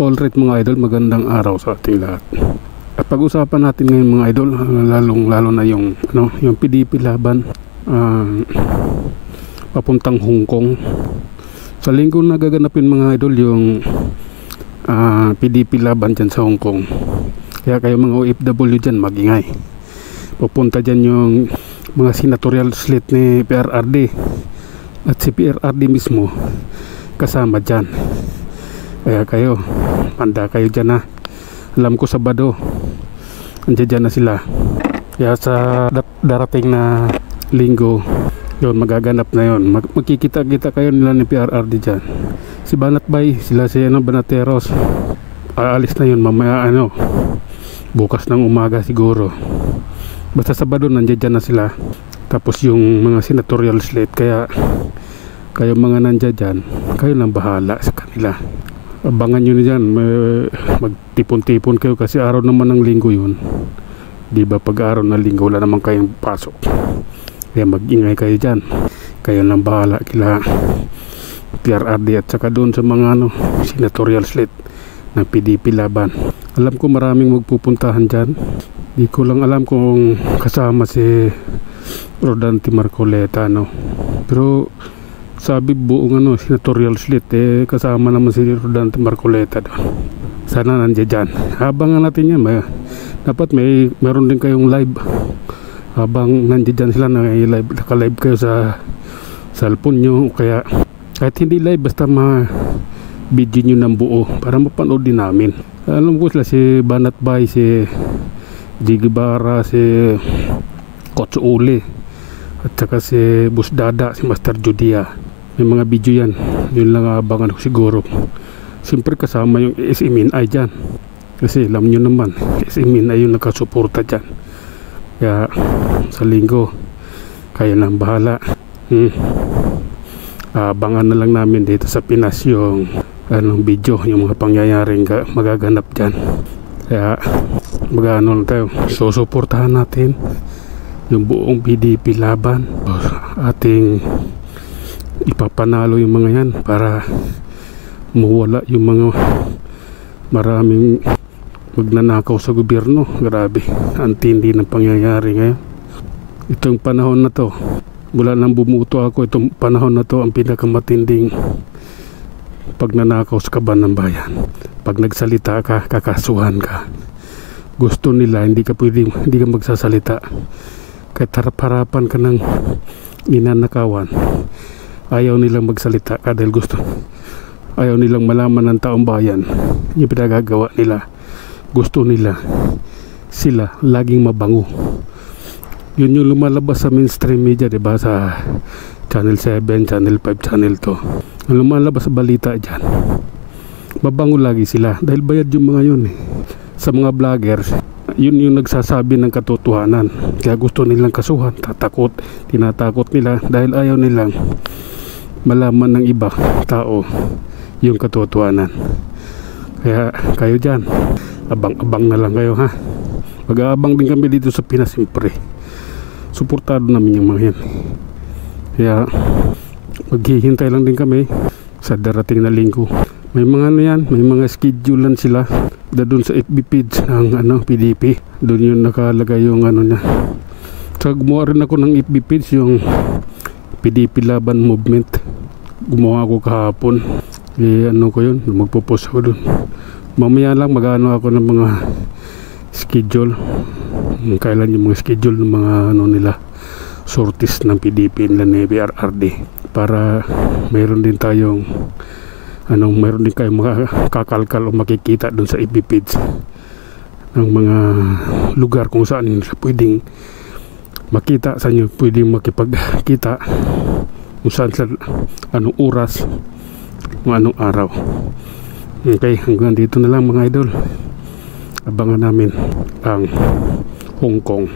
Alright mga idol, magandang araw sa ating lahat. At pag-usapan natin ngayon mga idol, lalo na yung yung PDP laban papuntang Hong Kong. Sa linggo nagaganapin mga idol yung PDP laban dyan sa Hong Kong. Kaya kayo mga OFW dyan, magingay. Pupunta dyan yung mga senatorial slate ni PRRD. At si PRRD mismo kasama dyan. Kaya kayo, handa kayo dyan ha. Alam ko Sabado andyan na sila. Kaya sa darating na linggo yun, magaganap na yun. Magkikita-kita kayo nila ni PRRD dyan. Si Banat Bay, sila si Banateros, aalis na yun mamaya bukas ng umaga siguro. Basta Sabado nandiyan na sila. Tapos yung mga senatorial slate, kaya kayo mga nandiyan dyan, kayo nang bahala sa kanila. Abangan nyo na dyan, magtipon-tipon kayo kasi araw naman ng linggo yun. Diba pag araw ng linggo wala naman kayong pasok, kaya mag-ingay kayo dyan. Kayo nang bahala kila PRRD at saka doon sa mga senatorial slate ng PDP laban. Alam ko maraming magpupuntahan dyan. Di ko lang alam kung kasama si Rodante Marcoleta pero sabi buong senatorial slate kasama naman si Rodante Marcoleta doon. Sana nandiyan dyan. Abangan natin yan. Dapat meron din kayong live habang nandiyan dyan sila, naka-live kayo sa cellphone nyo, kaya kahit hindi live basta video nyo ng buo para mapanood din namin. Alam ko sila si Banat Bay, si Jigibara, si Coach Uli at saka si Busdada, si Master Judia. May mga video yan. Yun lang abangan ko siguro. Siyempre kasama yung SMNI dyan. Kasi alam nyo naman, SMNI yung nakasuporta dyan. Kaya sa linggo, kaya nang bahala. Abangan na lang namin dito sa Pinas yung video, yung mga pangyayaring magaganap dyan. Kaya magano lang tayo. Susuportahan natin yung buong PDP laban. Ating ipapanalo yung mga yan para mawala yung mga maraming magnanakaw sa gobyerno. Grabe, ang tindi ng pangyayari ngayon. Itong panahon na to, mula nang bumuto ako, itong panahon na to ang pinakamatinding pagnanakaw sa kaban ng bayan. Pag nagsalita ka, kakasuhan ka. Gusto nila hindi ka magsasalita. Kahit harap-harapan ka ng ninanakawan, ayaw nilang magsalita ka dahil ayaw nilang malaman ng taong bayan yung pinagagawa nila. Gusto nila sila laging mabango. Yun yung lumalabas sa mainstream media, diba? Sa Channel 7, Channel 5, Channel 2. Ang lumalabas sa balita dyan, mabango lagi sila dahil bayad yung mga yun Sa mga vloggers, yun yung nagsasabi ng katotohanan. Kaya gusto nilang kasuhan, tinatakot nila dahil ayaw nilang malaman ng iba tao yung katotohanan. Kaya kayo dyan, abang-abang na lang kayo ha. Mag-aabang din kami dito sa Pinas siyempre. Suportado namin yung mga yan. Kaya maghihintay lang din kami sa darating na linggo. May mga yan, may mga schedulean sila doon sa FB page ng PDP. Doon yung nakalagay yung niya. So gumawa rin ako ng FB page, yung PDP Laban Movement. Gumawa ako kahapon. Ko yun, magpo-post ako doon. Mamaya lang mag-ano ako ng mga schedule. Kailan yung mga schedule ng mga nila sorties ng PDP nila ni PRRD, para mayroon din tayong mayroon din kayong makakalkal o makikita doon sa FB page ng mga lugar kung saan pwedeng makita sa inyo, pwedeng makipagkita kung saan sa anong oras, kung anong araw. Okay, hanggang dito na lang mga idol. Abangan namin ang Hong Kong.